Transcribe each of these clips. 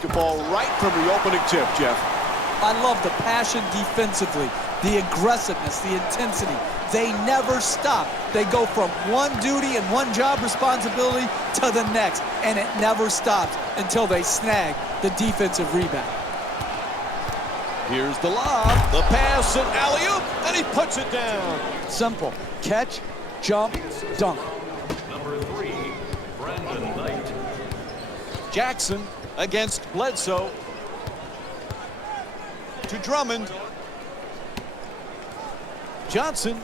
basketball right from the opening tip, Jeff. I love the passion defensively, the aggressiveness, the intensity. They never stop. They go from one duty and one job responsibility to the next, and it never stops until they snag the defensive rebound. Here's the lob, the pass, and alley-oop, and he puts it down. Simple. Catch, jump, dunk. Number 3, Brandon Knight. Jackson against Bledsoe. To Drummond. Johnson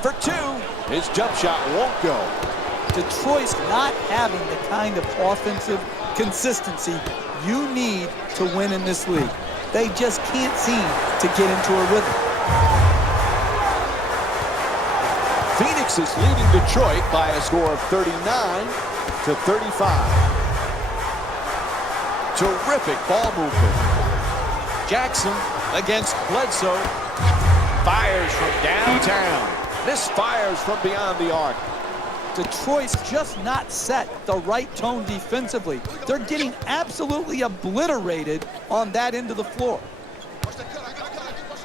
for two. His jump shot won't go. Detroit's not having the kind of offensive consistency you need to win in this league. They just can't seem to get into a rhythm. Phoenix is leading Detroit by a score of 39-35. Terrific ball movement. Jackson against Bledsoe. Fires from downtown. Misfires from beyond the arc. Detroit's just not set the right tone defensively. They're getting absolutely obliterated on that end of the floor.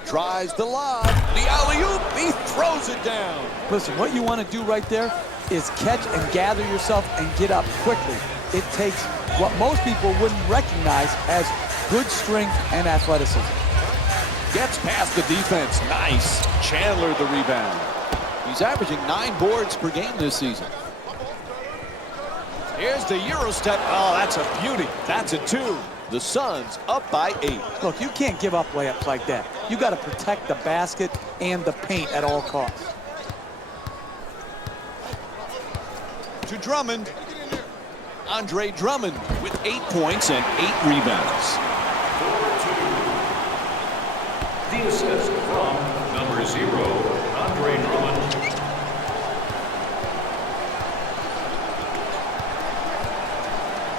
Tries the lob. The alley-oop. He throws it down. Listen, what you want to do right there is catch and gather yourself and get up quickly. It takes what most people wouldn't recognize as good strength and athleticism. Gets past the defense. Nice. Chandler the rebound. He's averaging 9 boards per game this season. Here's the Euro step. Oh, that's a beauty. That's a 2. The Suns up by 8. Look, you can't give up layups like that. You got to protect the basket and the paint at all costs. To Drummond. Andre Drummond with 8 points and 8 rebounds. The assist from number 0, Andre Drummond.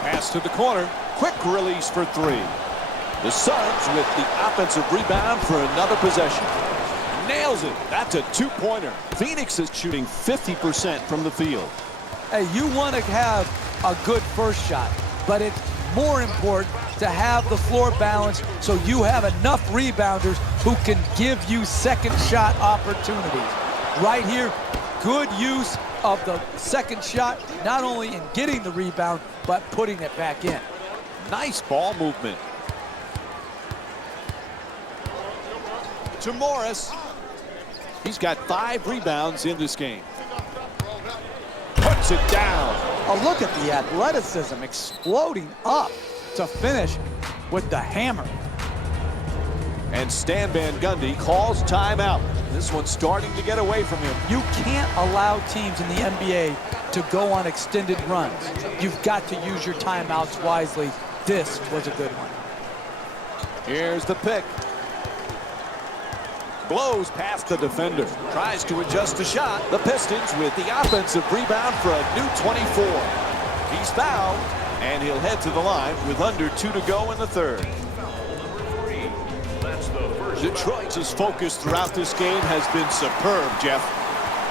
Pass to the corner. Quick release for 3. The Suns with the offensive rebound for another possession. Nails it. That's a 2-pointer. Phoenix is shooting 50% from the field. Hey, you want to have a good first shot, but it's more important to have the floor balance so you have enough rebounders who can give you second shot opportunities. Right here, good use of the second shot, not only in getting the rebound, but putting it back in. Nice ball movement. To Morris. He's got 5 rebounds in this game. Puts it down. Oh, look at the athleticism exploding up to finish with the hammer. And Stan Van Gundy calls timeout. This one's starting to get away from him. You can't allow teams in the NBA to go on extended runs. You've got to use your timeouts wisely. This was a good one. Here's the pick. Blows past the defender. Tries to adjust the shot. The Pistons with the offensive rebound for a new 24. He's fouled, and he'll head to the line with under 2 to go in the third. Number 3. That's the first. Detroit's focus throughout this game has been superb, Jeff.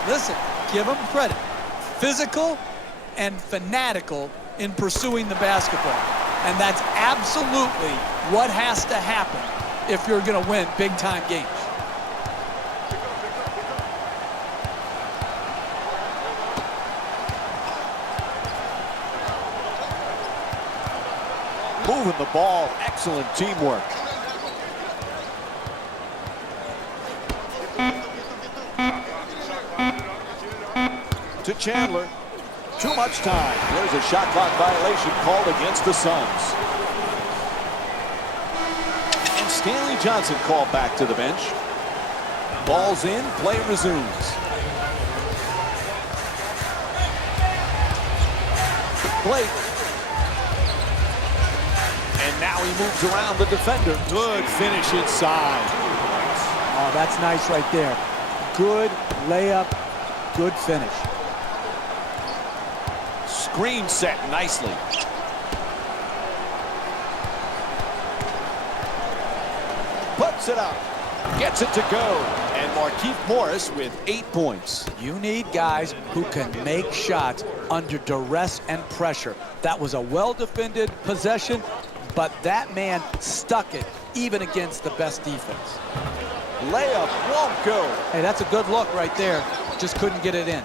Listen, give them credit. Physical and fanatical in pursuing the basketball. And that's absolutely what has to happen if you're going to win big-time games. Moving the ball, excellent teamwork. To Chandler. Too much time. There's a shot clock violation called against the Suns. And Stanley Johnson called back to the bench. Ball's in, play resumes. Blake. And now he moves around the defender. Good finish inside. Oh, that's nice right there. Good layup, good finish. Screen set nicely. Puts it up. Gets it to go. And Markieff Morris with 8 points. You need guys who can make shots under duress and pressure. That was a well-defended possession, but that man stuck it even against the best defense. Layup won't go. Hey, that's a good look right there. Just couldn't get it in.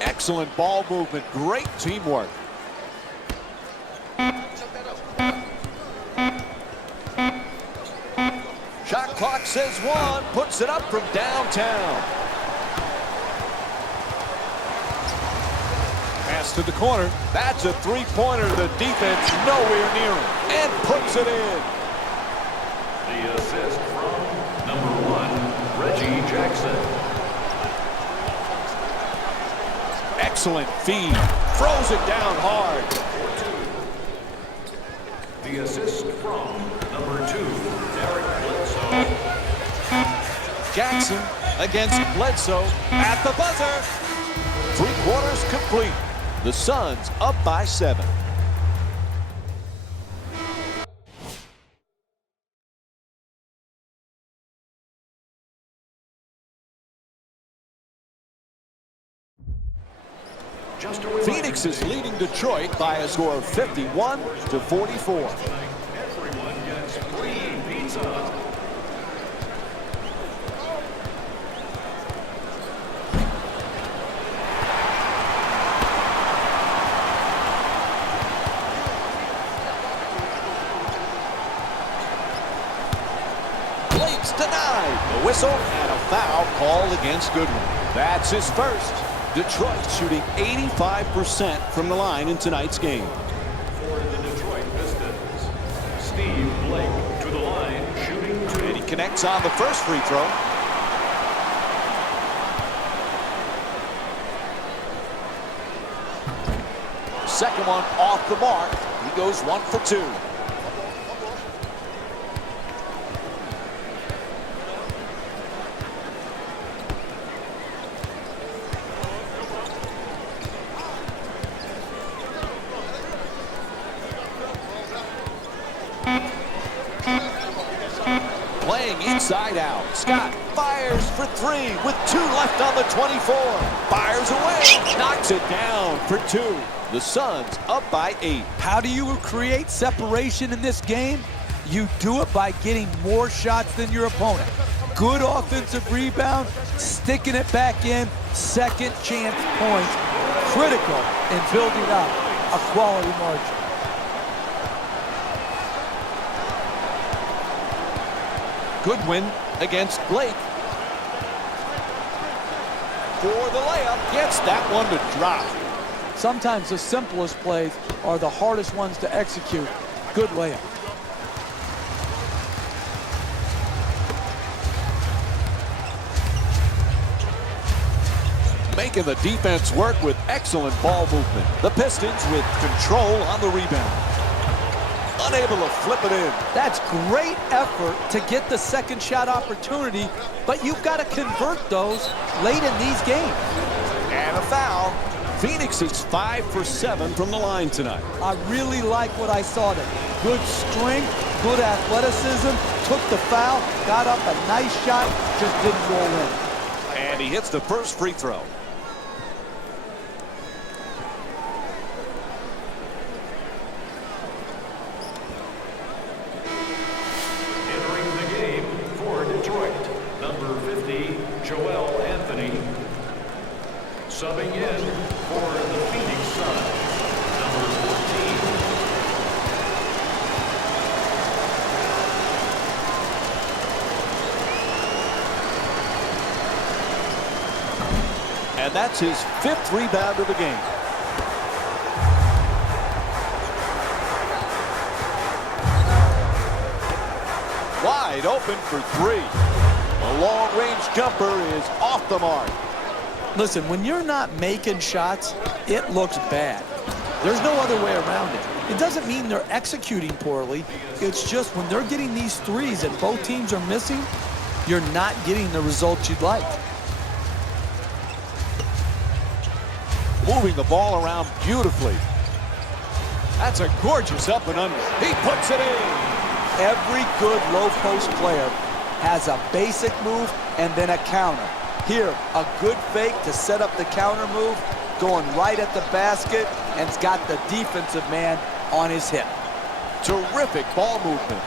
Excellent ball movement. Great teamwork. Shot clock says one. Puts it up from downtown. Pass to the corner. That's a three-pointer. The defense nowhere near him. And puts it in. The assist from number 1, Reggie Jackson. Excellent feed. Throws it down hard. The assist from number 2, Derek Bledsoe. Jackson against Bledsoe at the buzzer. 3/4 complete. The Suns up by 7. Phoenix is leading Detroit by a score of 51-44. Everyone gets free pizza. Blake's denied. A whistle and a foul called against Goodwin. That's his first. Detroit shooting 85% from the line in tonight's game. For the Detroit Pistons, Steve Blake to the line, shooting 2. And he connects on the first free throw. Second one off the mark. He goes 1 for 2. Playing inside out. Scott fires for 3 with 2 left on the 24. Fires away. Knocks it down for 2. The Suns up by 8. How do you create separation in this game? You do it by getting more shots than your opponent. Good offensive rebound, sticking it back in, second chance points. Critical in building up a quality margin. Goodwin against Blake. For the layup, gets that one to drop. Sometimes the simplest plays are the hardest ones to execute. Good layup. Making the defense work with excellent ball movement. The Pistons with control on the rebound. Unable to flip it in. That's great effort to get the second shot opportunity, but you've got to convert those late in these games. And a foul. Phoenix is 5 for 7 from the line tonight. I really like what I saw there. Good strength, good athleticism, took the foul, got up a nice shot, just didn't roll in. And he hits the first free throw. Entering the game for Detroit, number 50, Joel Anthony. Subbing in for the Phoenix Suns, number 14. And that's his 5th rebound of the game. Wide open for 3. A long-range jumper is off the mark. Listen, when you're not making shots, it looks bad. There's no other way around it. It doesn't mean they're executing poorly. It's just when they're getting these threes and both teams are missing, you're not getting the results you'd like. Moving the ball around beautifully. That's a gorgeous up and under. He puts it in. Every good low post player has a basic move and then a counter. Here, a good fake to set up the counter move, going right at the basket, and it's got the defensive man on his hip. Terrific ball movement.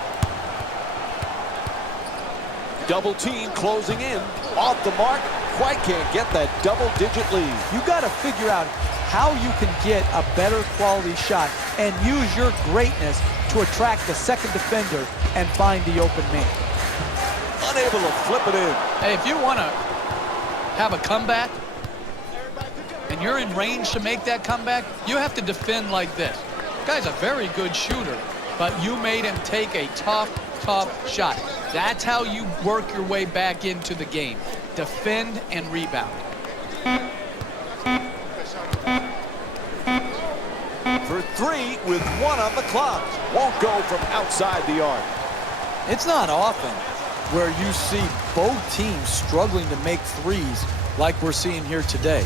Double team closing in. Off the mark. Quite can't get that double-digit lead. You got to figure out how you can get a better quality shot and use your greatness to attract the second defender and find the open man. Unable to flip it in. Hey, if you want to have a comeback and you're in range to make that comeback, you have to defend like this. The guy's a very good shooter, but you made him take a tough shot. That's how you work your way back into the game. Defend and rebound. For three with 1 on the clock. Won't go from outside the arc. It's not often where you see both teams struggling to make threes like we're seeing here today.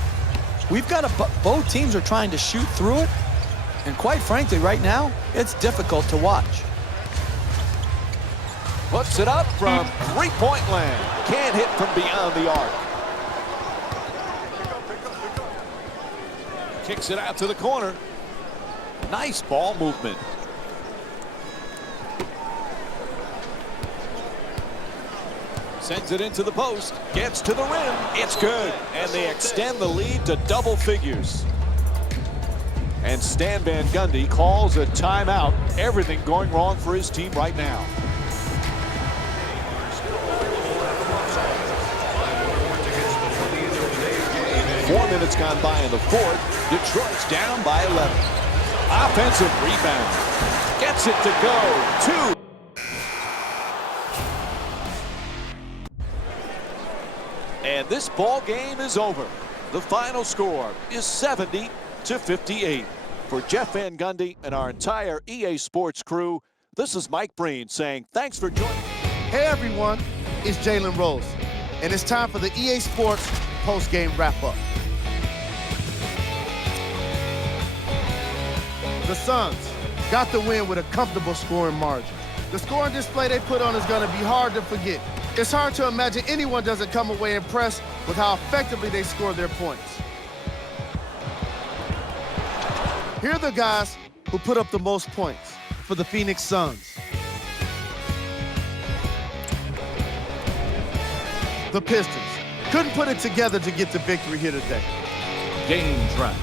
We've got both teams are trying to shoot through it, and quite frankly, right now, it's difficult to watch. Puts it up from three-point land. Can't hit from beyond the arc. Kicks it out to the corner. Nice ball movement. Sends it into the post. Gets to the rim. It's good. And they extend the lead to double figures. And Stan Van Gundy calls a timeout. Everything going wrong for his team right now. Four minutes gone by in the fourth. Detroit's down by 11. Offensive rebound. Gets it to go. 2. And this ball game is over. The final score is 70-58. For Jeff Van Gundy and our entire EA Sports crew, this is Mike Breen saying thanks for joining. Hey everyone, it's Jalen Rose, and it's time for the EA Sports post-game wrap-up. The Suns got the win with a comfortable scoring margin. The scoring display they put on is going to be hard to forget. It's hard to imagine anyone doesn't come away impressed with how effectively they score their points. Here are the guys who put up the most points for the Phoenix Suns. The Pistons couldn't put it together to get the victory here today. Game track.